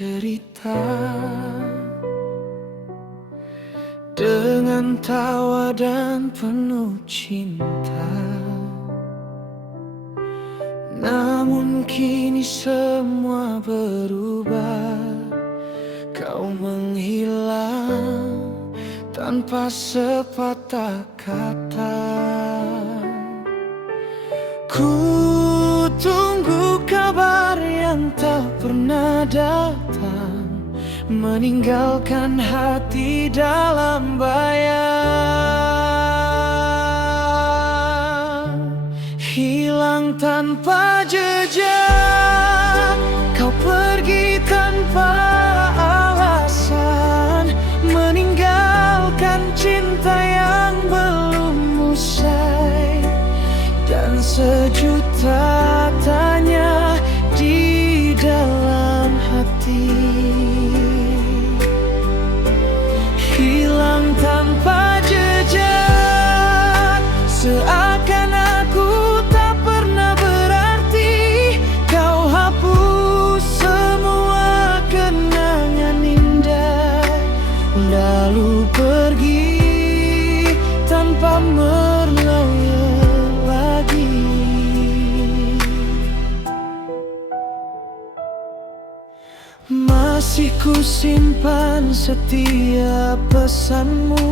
cerita dengan tawa dan penuh cinta. Namun kini semua berubah, kau menghilang tanpa sepatah kata. Ku tunggu kabar yang tak pernah datang, meninggalkan hati dalam bayang. Hilang tanpa jejak, kau pergi tanpa alasan, meninggalkan cinta yang belum usai, dan sejuta tanya di dalam hati. Hilang tanpa jejak, seakan aku tak pernah berarti. Kau hapus semua kenangan indah, lalu pergi tanpa merlayar lagi. Masih ku simpan setiap pesanmu,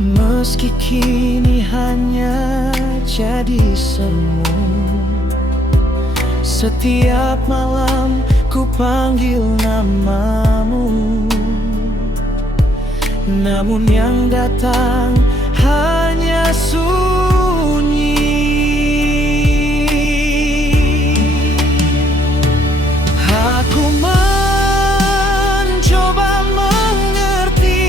meski kini hanya jadi semu. Setiap malam ku panggil namamu, namun yang datang hanya sunyi. Aku mencoba mengerti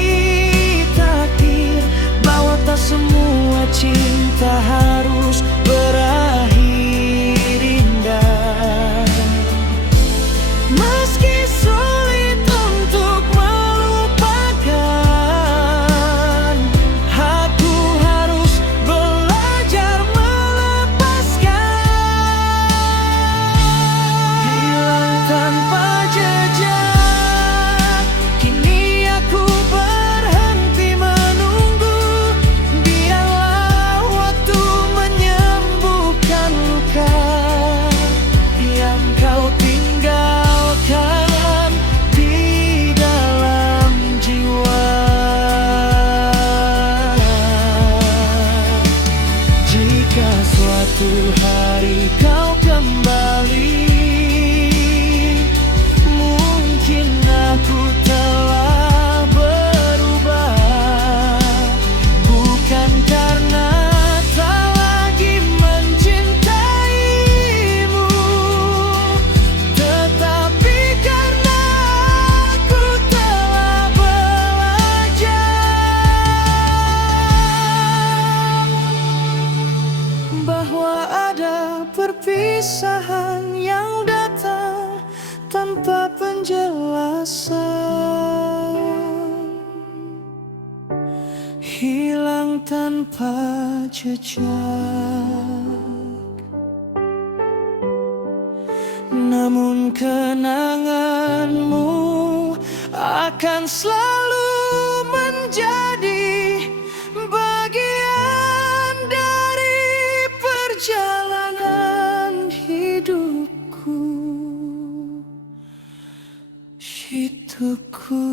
takdir, bahwa tak semua cinta harus berakhir indah. Meski sulit untuk melupakan, aku harus belajar melepaskan. Hilang tanpa jejak, kini aku berhenti menunggu. Biarlah waktu menyembuhkan luka yang kau tinggalkan di dalam jiwa. Jika suatu hari kau kembali, mungkin aku telah berubah. Bukan karena tak lagi mencintaimu, tetapi karena aku telah belajar bahwa ada perpisahan yang datang tanpa penjelasan. Hilang tanpa jejak, namun kenanganmu akan selalu menjadi bagian dari perjalanan hidupku. Hidupku.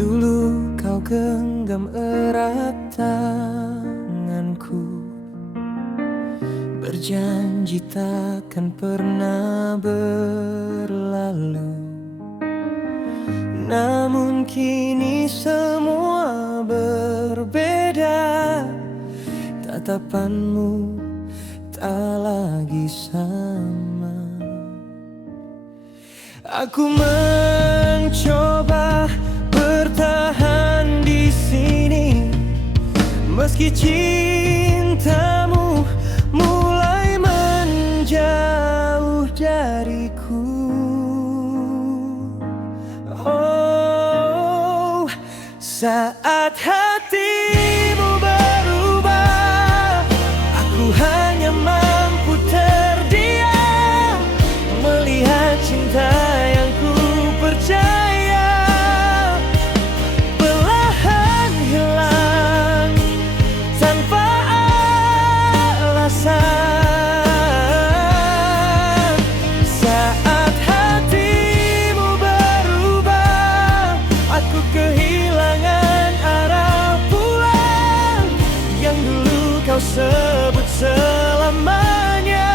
Dulu kau genggam erat tanganku, berjanji takkan pernah berlalu. Namun kini semua berbeda, tatapanmu tak lagi sama. Aku mencoba bertahan di sini, meski cintamu mulai menjauh dariku. Oh, saat hatimu berubah, aku hanya mampu terdiam melihat cinta yang ku percaya perlahan hilang tanpa alasan. Saat hatimu berubah, aku kehilangan arah pulang yang dulu kau sebut selamanya.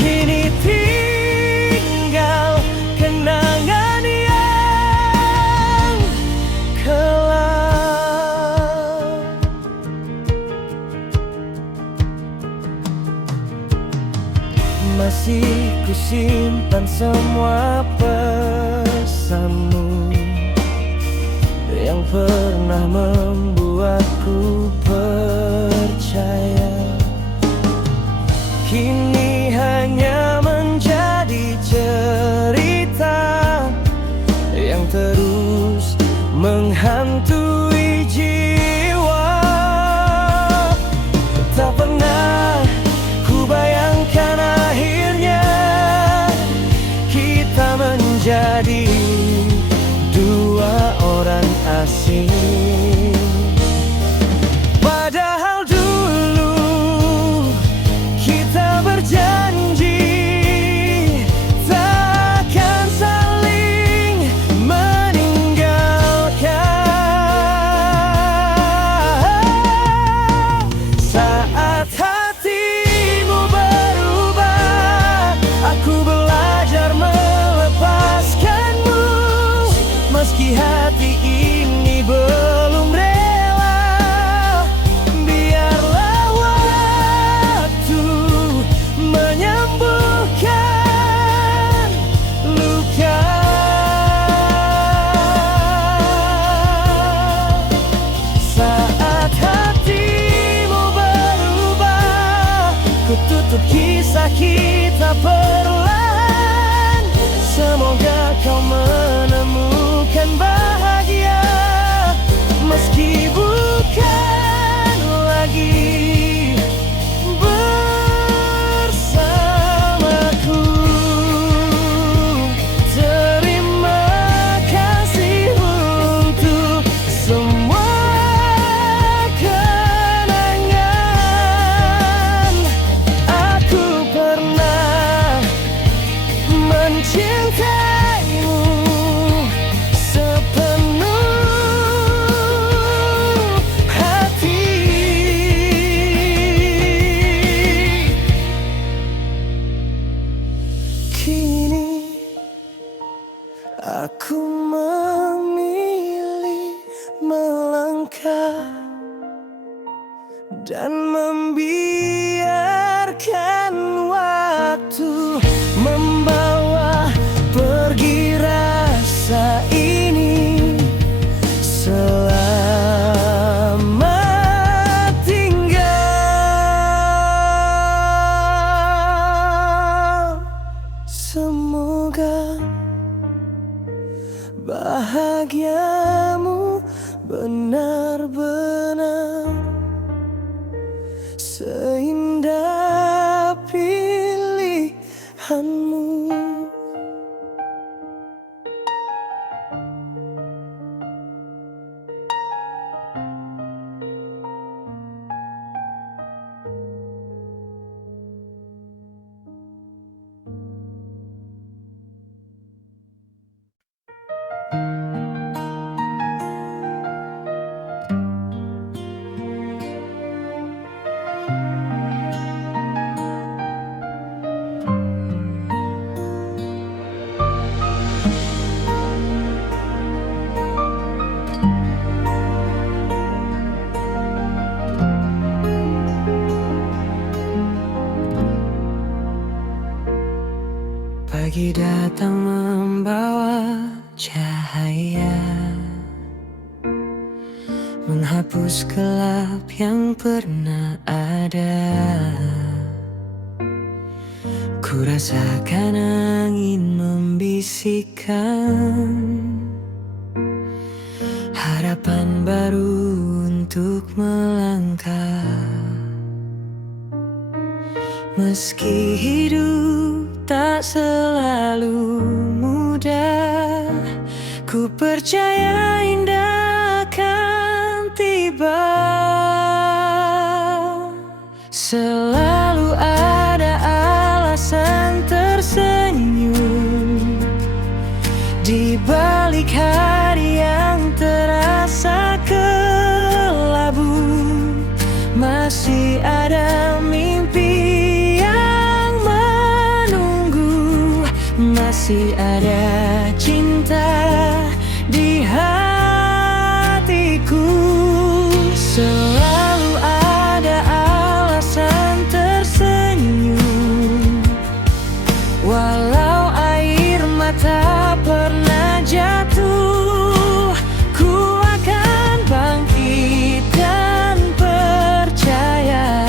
Kini tinggal kenangan yang kelam. Masih kusimpan semua pesanmu yang pernah membuatku percaya. Kini hanya menjadi cerita yang terus menghantui jiwa. Tak pernah ku bayangkan akhirnya kita menjadi dua orang asing. Padahal dulu kita berjanji takkan saling meninggalkan. Saat hatimu berubah, aku belajar melepaskanmu, meski hati ini belum rela. Biarlah waktu menyembuhkan luka. Saat hatimu berubah, ku tutup kisah kita perlahan. Semoga kau menemukan bahagia, meski bukan lagi bersamaku. Terima kasih untuk semua kenangan. Aku pernah mencintaimu sepenuh hati. Kini aku memilih melangkah dan membiarkan waktu membawa pergi rasa ini. Selamat tinggal. Semoga bahagiamu benar-benar seindah pilihanmu. pasti datang membawa cahaya, menghapus gelap yang pernah ada. Ku rasakan angin membisikkan harapan baru untuk melangkah. Meski hidup tak selalu mudah, ku percaya indah akan tiba. Selalu ada alasan tersenyum di balik hari yang terasa kelabu. Masih ada mimpi yang menunggu, masih ada cinta di hatiku. Selalu ada alasan tersenyum, walau air mata pernah jatuh. Ku akan bangkit dan percaya,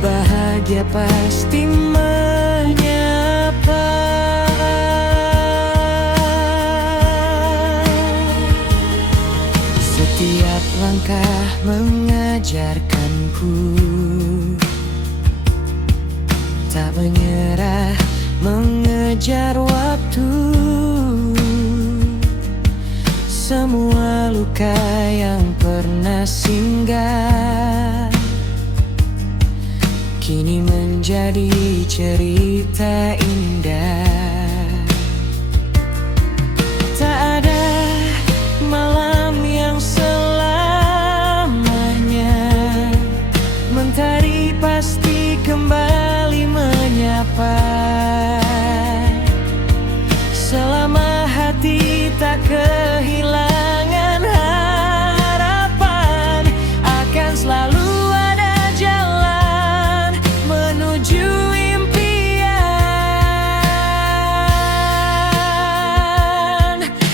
bahagia pasti menyapa. Setiap langkah mengajarkanku tak menyerah mengejar waktu. Semua luka yang pernah singgah kini menjadi cerita indah. Tak ada malam yang selamanya, mentari pasti kembali menyapa. Selama hati tak kehilangan harapan, akan selalu ada jalan menuju impian.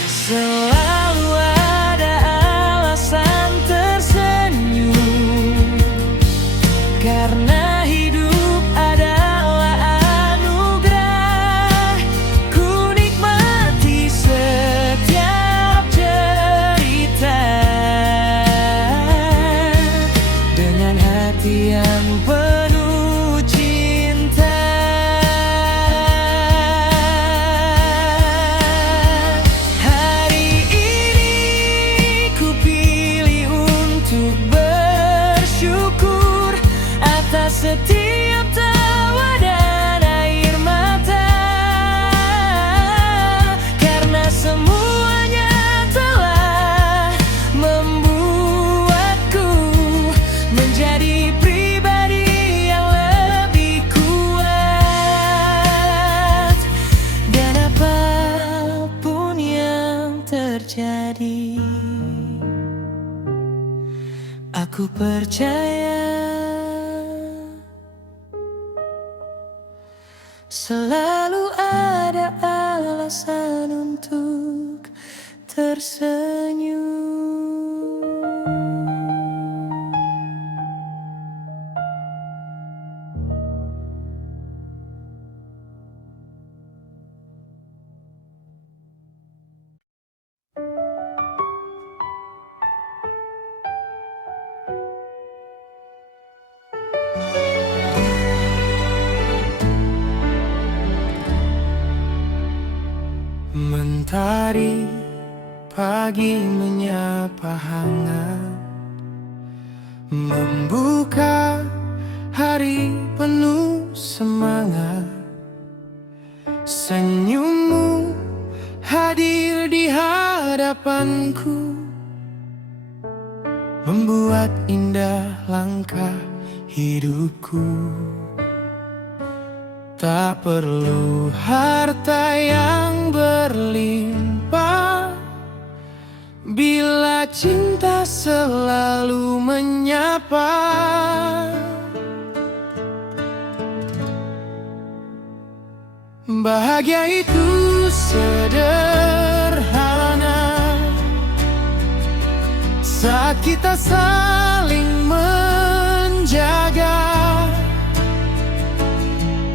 Selalu ada alasan tersenyum, karena hidup adalah anugerah. Ku nikmati setiap cerita dengan hati yang penuh cinta. Hari ini ku pilih untuk bersyukur atas setiap tawa dan air mata, karena semuanya telah membuatku menjadi pribadi yang lebih kuat. Dan apapun yang terjadi, aku percaya selalu ada alasan untuk tersenyum. Mentari pagi menyapa hangat, membuka hari penuh semangat. Senyummu hadir di hadapanku, membuat indah langkah hidupku. Tak perlu harta yang berlimpah, bila cinta selalu menyapa. Bahagia itu sederhana saat kita saling menjaga,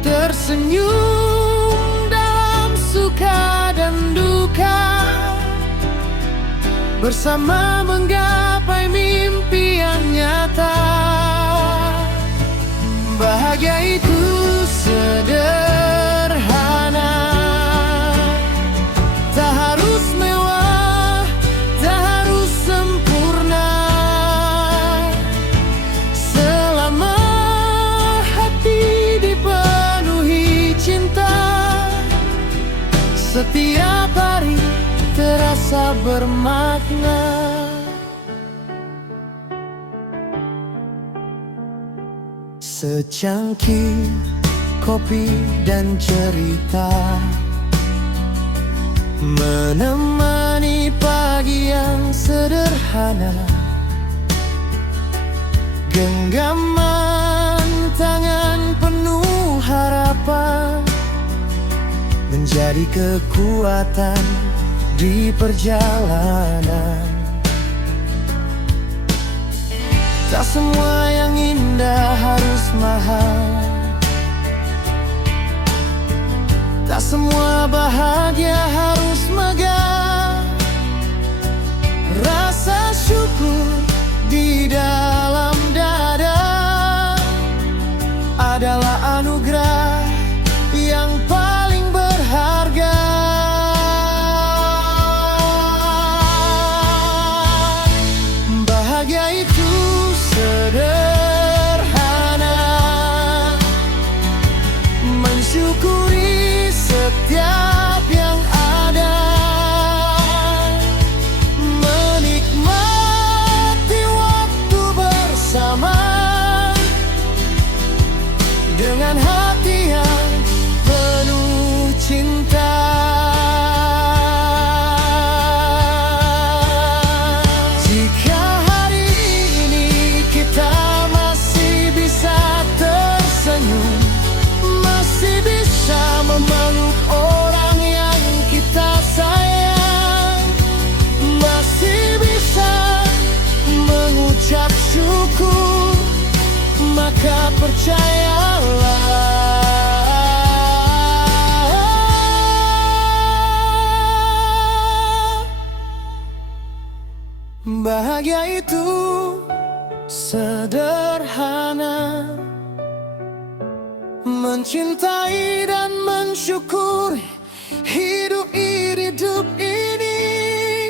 tersenyum dalam suka dan duka, bersama menggapai mimpi yang nyata. Bahagia itu sederhana, tak harus mewah, tak harus sempurna. Selama hati dipenuhi cinta, setiap hari terasa bermakna. Secangkir kopi dan cerita menemani pagi yang sederhana. Genggaman tangan penuh harapan menjadi kekuatan di perjalanan. Tak semua yang indah harus mahal, tak semua bahagia harus megah. Rasa syukur di dalam dada adalah anugerah yang paling berharga. Bahagia itu sederhana, mensyukuri setiap yang ada, menikmati waktu bersama dengan hati yang penuh cinta. Jika hari ini kita masih bisa tersenyum, masih bisa memeluk orang yang kita sayang, masih bisa mengucap syukur, maka percayalah, bahagia itu sederhana, mencintai dan mensyukuri hidup ini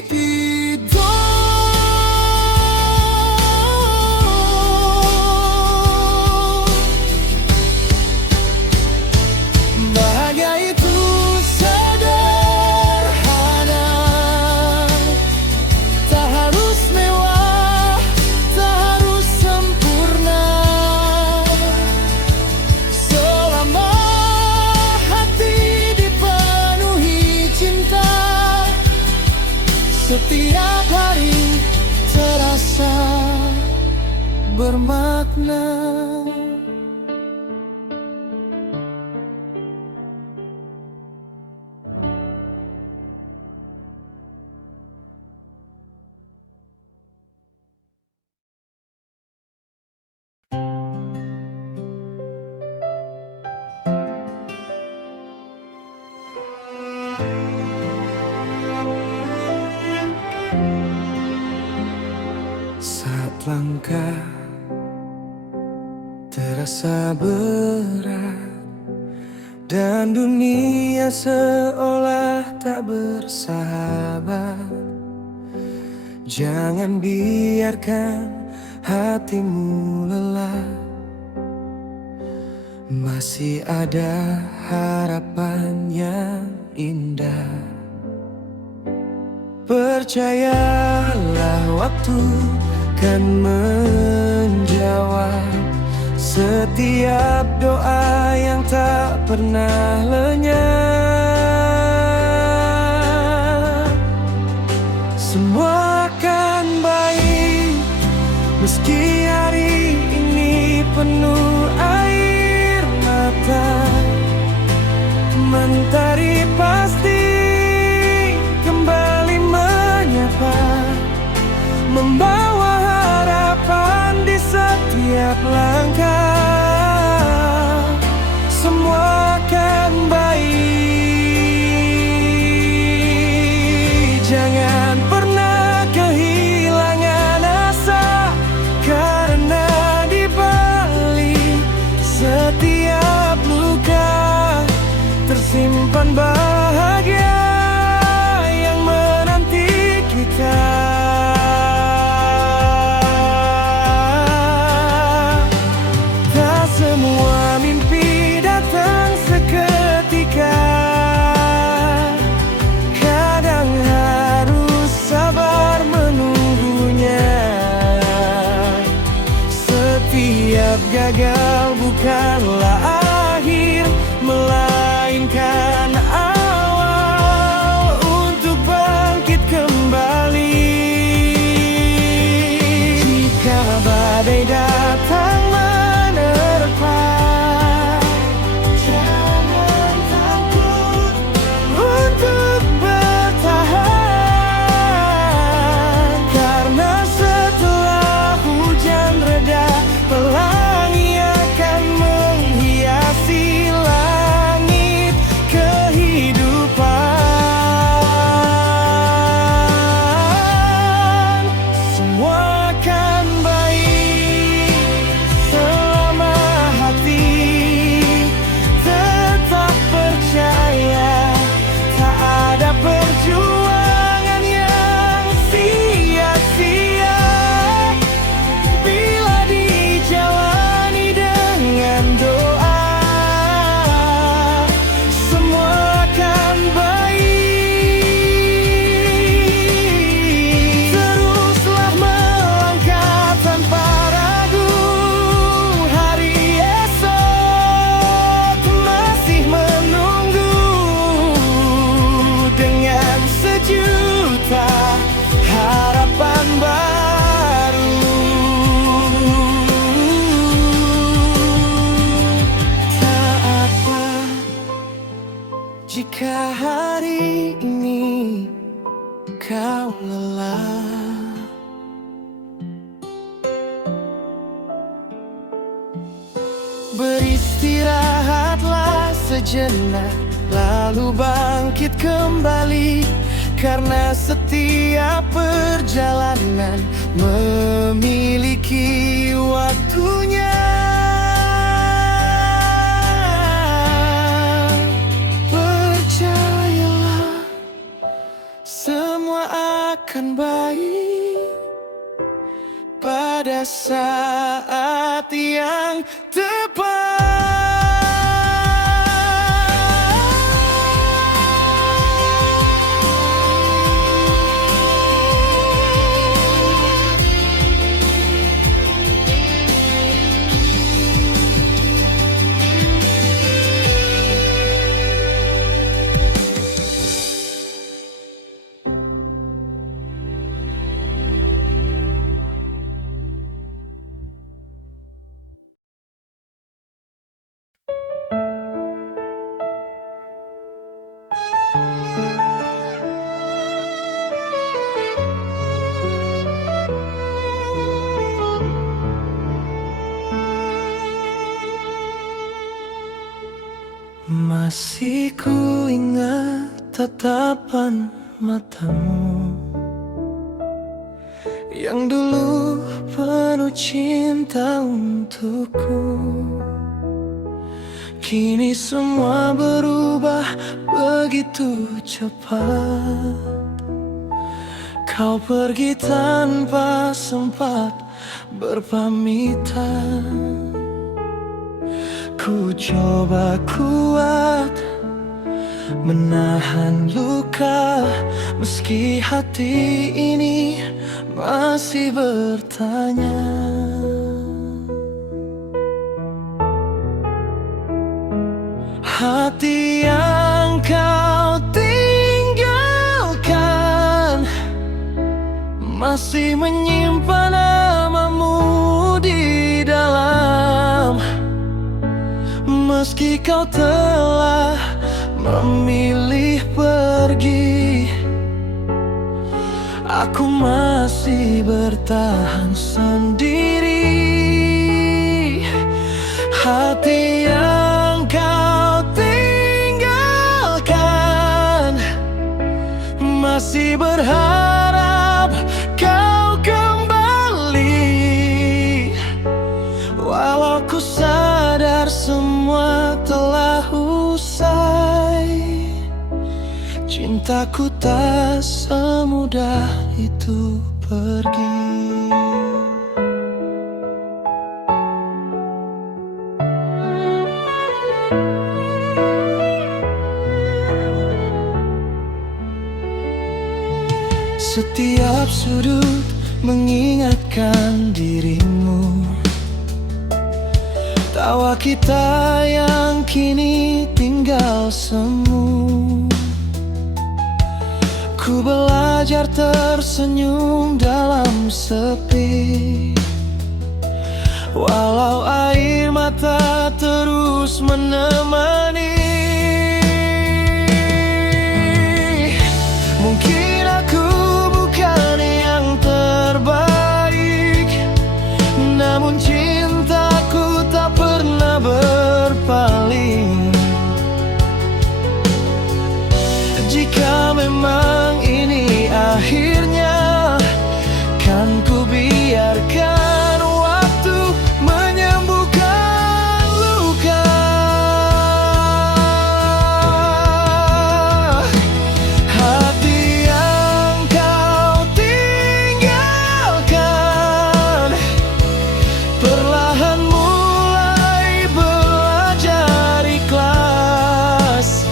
hidup. Bahagia itu sederhana, tak harus mewah, tak harus sempurna. Selama hati dipenuhi cinta, setiap hari terasa bermakna. Saat langkah terasa berat dan dunia seolah tak bersahabat, jangan biarkan hatimu lelah. Masih ada harapan yang indah. Percayalah, waktu kan menjawab setiap doa yang tak pernah lenyap. Semua akan baik meski hari ini penuh air mata. mentari pasti kembali menyapa, membawa harapan di setiap langkah. Semua akan baik. Jangan pernah kehilangan asa, karena di balik setiap luka tersimpan bahagia yang menanti kita. Tak semua mimpi datang seketika, kadang harus sabar menunggunya. Setiap gagal bukanlah akhir, melainkan awal untuk bangkit kembali. Jika badai datang menerpa, jangan takut untuk bertahan, karena setelah hujan reda, pelangi akan menghiasi langit kehidupan. Semua akan baik selama hati tetap percaya. Tak ada perjuangan yang sia-sia bila dijalani dengan doa. Semua akan baik. Teruslah melangkah tanpa ragu, hari esok masih menunggu dengan sejuta harapan baru. Tak apa jika hari ini kau lelah, beristirahatlah sejenak, lalu bangkit kembali, karena setiap perjalanan memiliki waktunya. Percayalah, semua akan baik pada saat yang tepat. Masih ku ingat tatapan matamu yang dulu penuh cinta untukku. Kini semua berubah begitu cepat. Kau pergi tanpa sempat berpamitan. Ku coba kuat menahan luka, meski hati ini masih bertanya. Hati yang kau tinggalkan masih menyimpan namamu di dalam. Meski kau telah Aku masih bertahan sendiri. Hati yang kau tinggalkan masih berharap kau kembali. Walau ku sadar semua telah usai, cintaku tak semudah itu pergi. Setiap sudut mengingatkan dirimu, tawa kita yang kini tinggal semu. Ku belajar tersenyum dalam sepi, walau air mata terus menemani. Mungkin aku bukan yang terbaik, namun cintaku tak pernah berpaling. Jika memang ini akhirnya, kan ku biarkan waktu menyembuhkan luka. Hati yang kau tinggalkan perlahan mulai belajar ikhlas.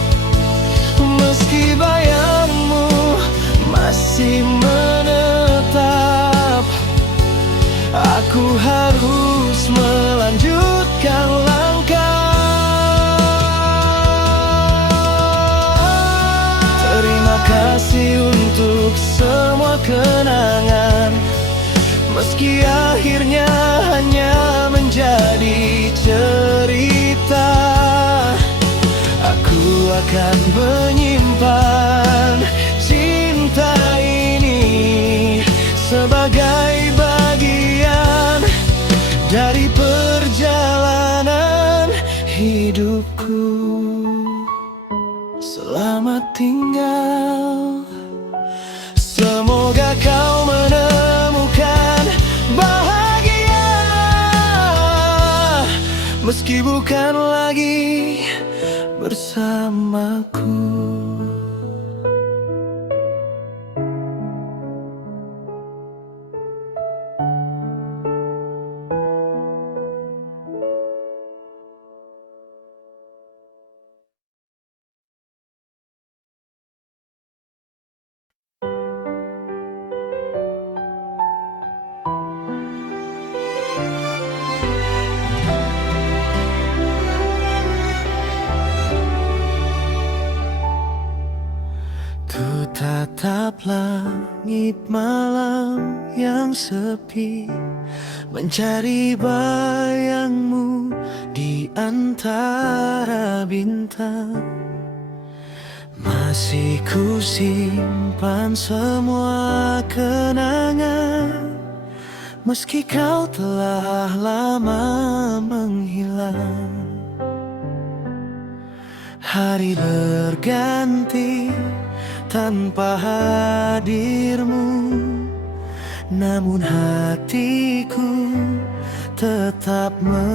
Meski bayangmu masih menetap, aku harus melanjutkan langkah. Terima kasih untuk semua kenangan, meski akhirnya hanya menjadi cerita. Aku akan menyimpan cinta ini sebagai bagian dari perjalanan hidupku. Selamat tinggal, semoga kau menemukan bahagia, meski bukan lagi bersamaku. Tatap langit malam yang sepi, mencari bayangmu di antara bintang. Masih ku simpan semua kenangan, meski kau telah lama menghilang. Hari berganti tanpa hadirmu, namun hatiku tetap menunggu.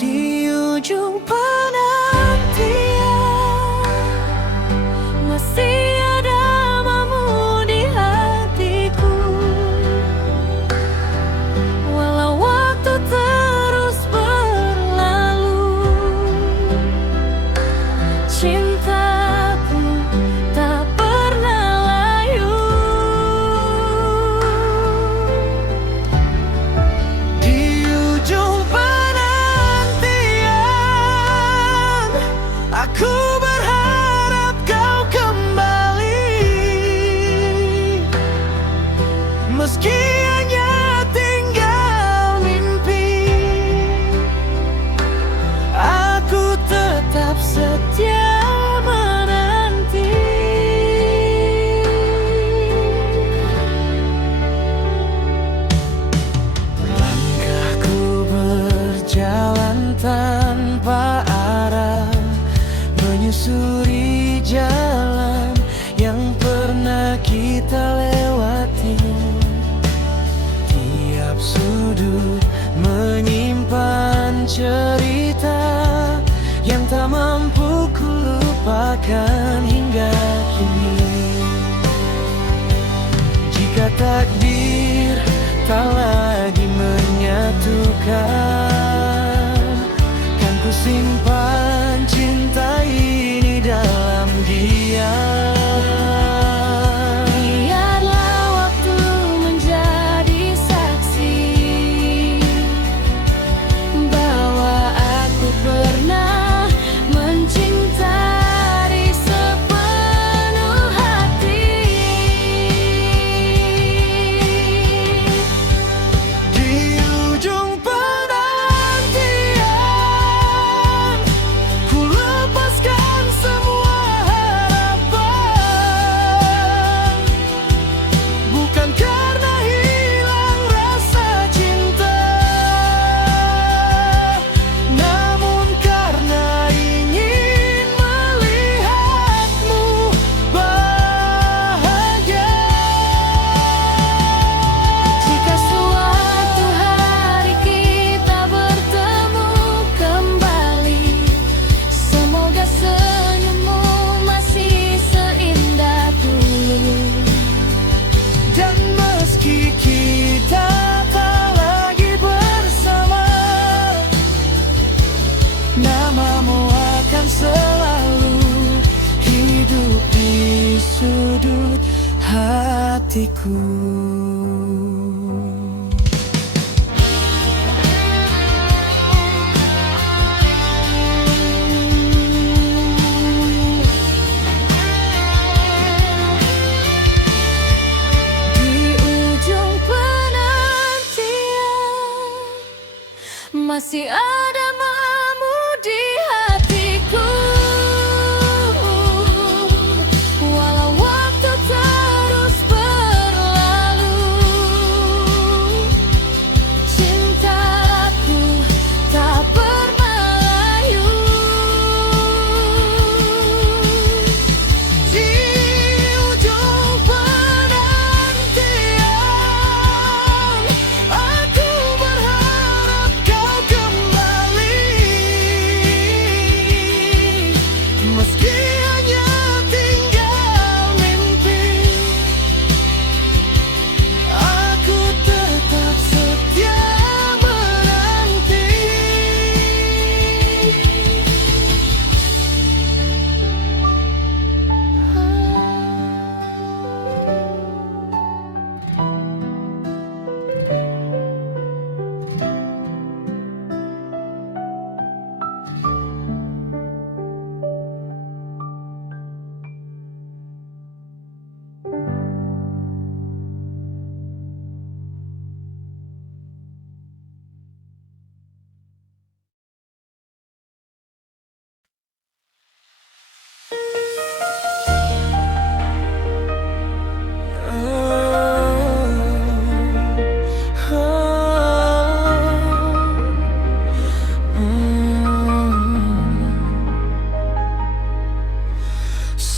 Di ujung penantian masih ada namamu di hatiku, walau waktu terus berlalu. Cintaku tak pernah layu. Di ujung mampu ku lupakan hingga kini. Jika takdir tak lagi menyatukan, kan ku simpan cinta ini dalam diam. Biarlah waktu menjadi saksi bahwa aku pernah mencintai sepenuh hati. Di ujung penantian, ku lepaskan semua harapan. Bukan karena hilang rasa cinta, namun karena ingin melihatmu bahagia. Jika suatu hari kita bertemu kembali, semoga senyummu masih seindah dulu. Dan meski kita tak lagi bersama, namamu akan selalu hidup di sudut hatiku. Di ujung penantian masih ada namamu di hatiku. Walau waktu terus berlalu, cintaku tak pernah layu. Di ujung penantian, aku berharap kau kembali. Meski hanya tinggal mimpi, aku tetap setia menanti.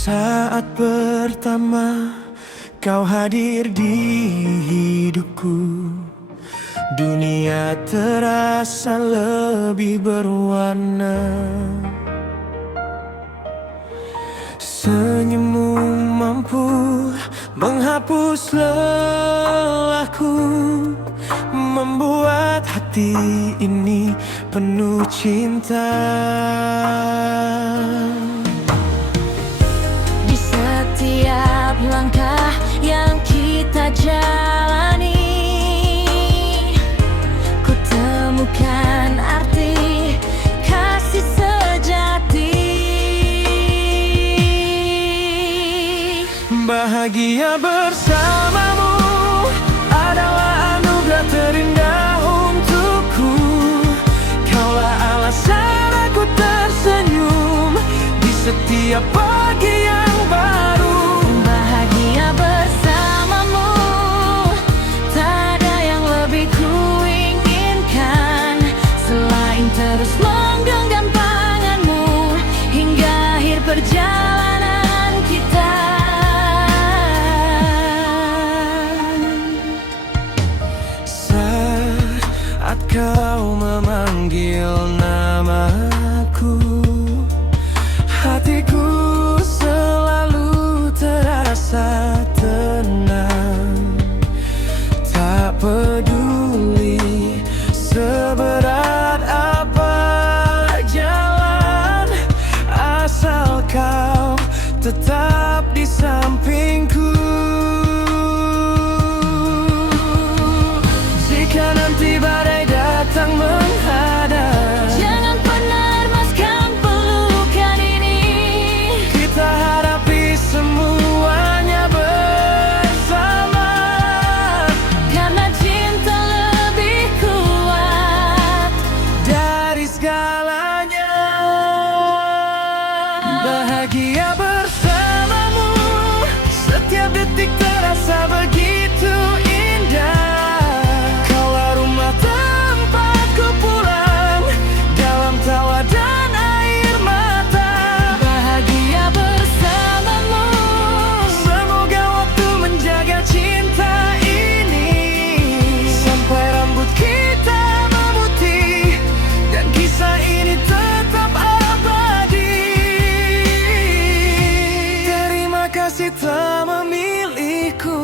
Saat pertama kau hadir di hidupku, dunia terasa lebih berwarna. Senyummu mampu menghapus lelahku, membuat hati ini penuh cinta. Di setiap langkah yang kita jalani, ku temukan arti kasih sejati. Bahagia bersamamu adalah anugerah terindah untukku. Kaulah alasan aku tersenyum di setiap pagi yang baru. Bahagia bersamamu, tak ada yang lebih ku inginkan selain terus menggenggam tanganmu hingga akhir perjalanan kita. Saat kau memanggil namaku, sampingku. Jika nanti badai datang menghadap, jangan pernah lepaskan pelukan ini. kita hadapi semuanya bersama, Karena cinta lebih kuat dari segalanya. Bahagia bersamamu, setiap detik terasa begitu indah. Kaulah rumah tempatku pulang, dalam tawa dan air mata. bahagia bersamamu. Semoga waktu menjaga cinta ini, sampai rambut kita memutih dan kisah ini tetap abadi. Terima kasih telah memilihku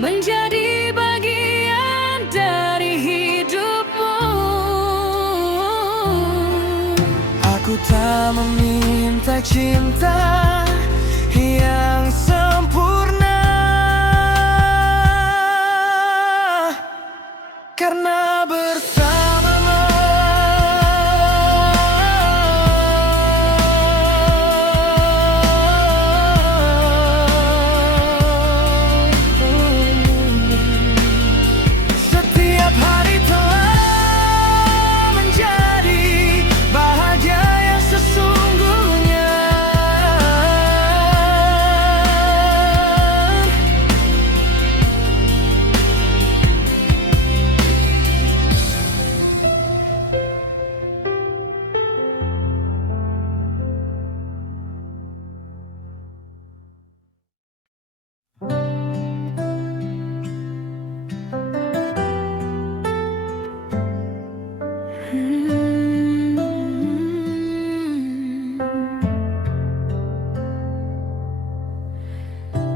Menjadi bagian dari hidupmu. Aku tak meminta cinta yang sempurna, karena bersamamu setiap hari telah menjadi bahagia yang sesungguhnya.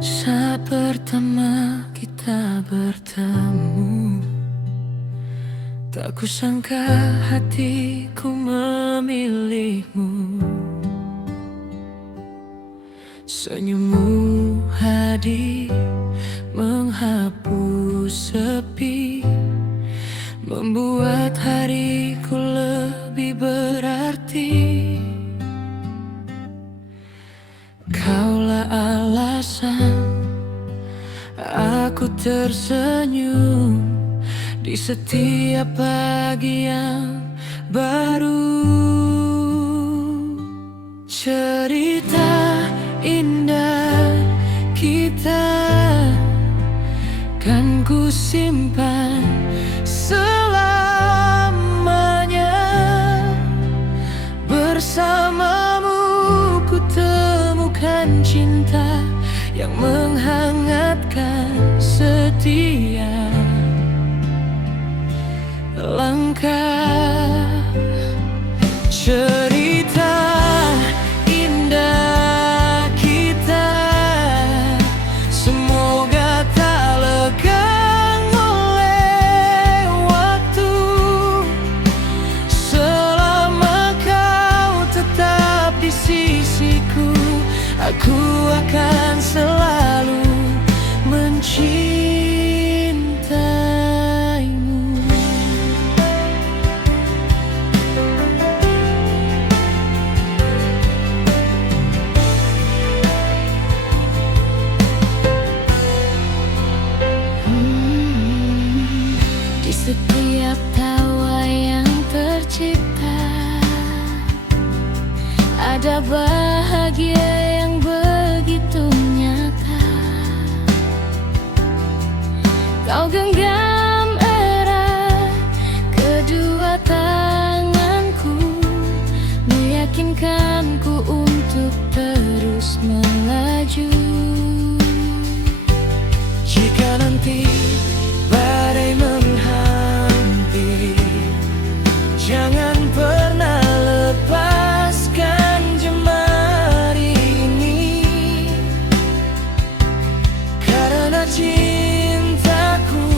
Saat pertama kita bertemu, tak kusangka hatiku memilihmu. Senyummu hadir menghapus sepi, membuat hariku lebih berarti. Kaulah alasan aku tersenyum di setiap pagi yang baru. Cerita indah kita kan ku simpan selamanya. Bersamamu ku temukan cinta yang menghangatkan setiap langkah. Cerita indah kita semoga tak lekang oleh waktu, selama kau tetap di sisiku. Aku akan selalu mencintaimu. Di setiap tawa yang tercipta ada bahagia yang begitu nyata. Kau genggam erat kedua tanganku, meyakinkanku untuk terus melaju. Jika nanti badai menghampiri, jangan pernah lepaskan jemari ini, karena cintaku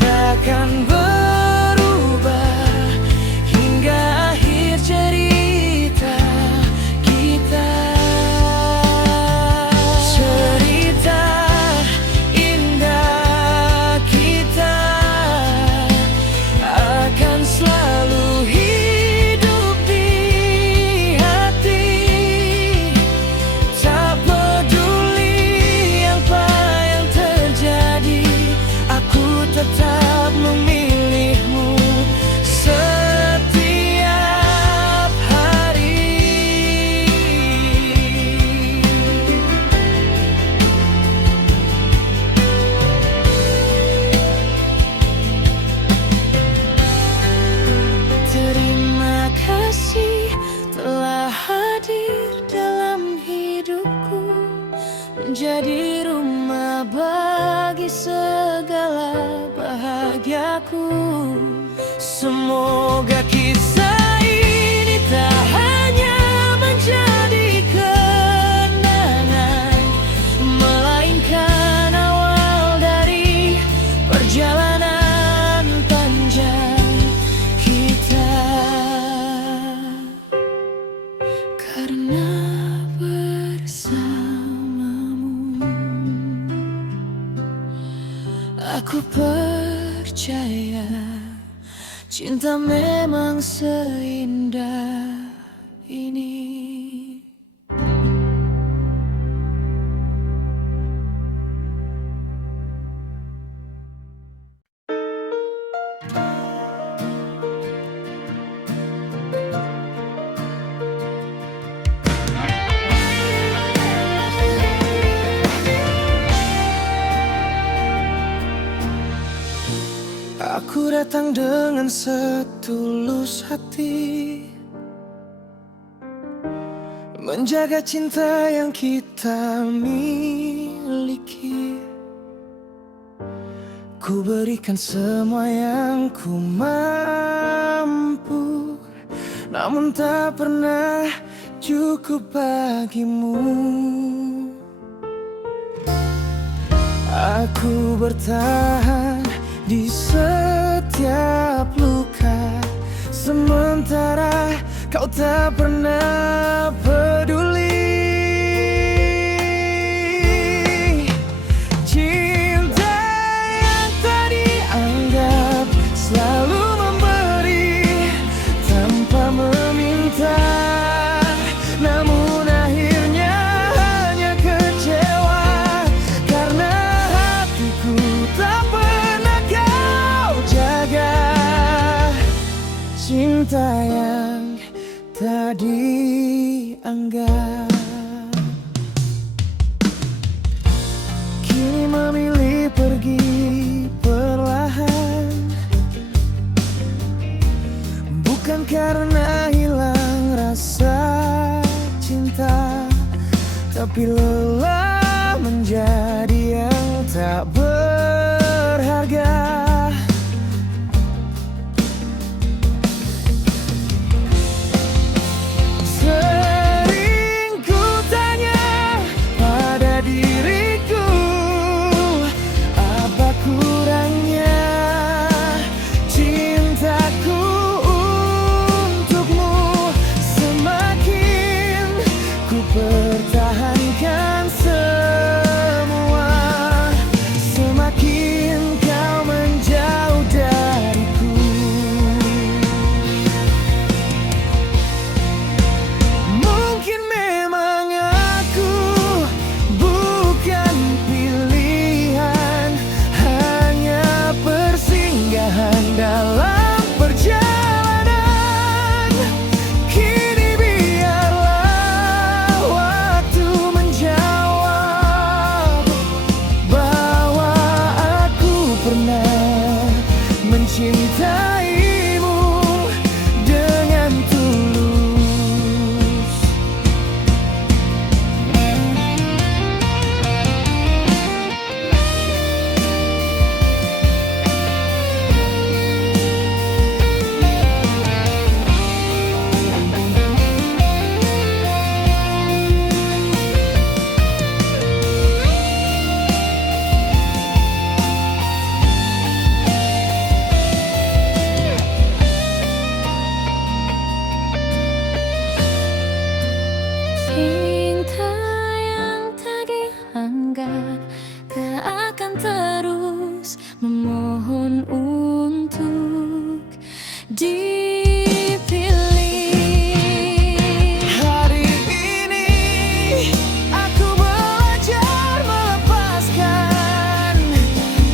takkan berubah hingga akhir cerita kita. Cinta memang seindah ini. Aku datang dengan setulus hati, menjaga cinta yang kita miliki. Ku berikan semua yang ku mampu, namun tak pernah cukup bagimu. Aku bertahan di setiap luka, sementara kau tak pernah peduli. Cinta yang tak dianggap selalu memberi tanpa meminta, namun akhirnya hanya kecewa karena hatiku tak pernah kau jaga. Cinta yang tak dianggap kini memilih pergi perlahan, bukan karena hilang rasa cinta, tapi lelah menjadi yang tak berharga. Sering ku tanya pada diriku, apa kurangnya cintaku untukmu. Semakin ku pertahankan semua, semakin kau menjauh dariku. Mungkin memang aku bukan pilihan, hanya persinggahan dalam perjalanan. Kini biarlah waktu menjawab bahwa aku pernah mencintaimu dengan tulus. Cinta yang tak dianggap tak akan terus memohon untuk dipilih. Hari ini aku belajar melepaskan,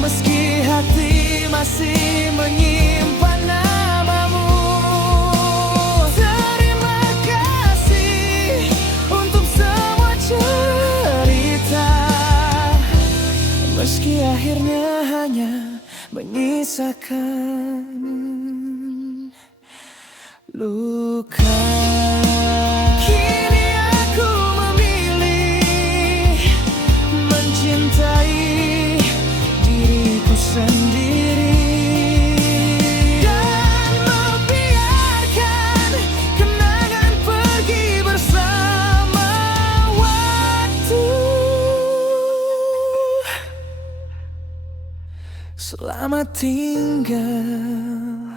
meski hati masih menyimpan namamu. Terima kasih untuk semua cerita, meski akhirnya hanya menyisakan luka. Kini aku memilih mencintai diriku sendiri dan membiarkan kenangan pergi bersama waktu. Selamat tinggal,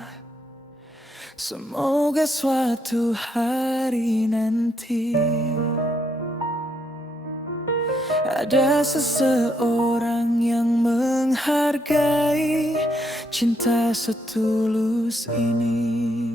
semoga suatu hari nanti ada seseorang yang menghargai cinta setulus ini.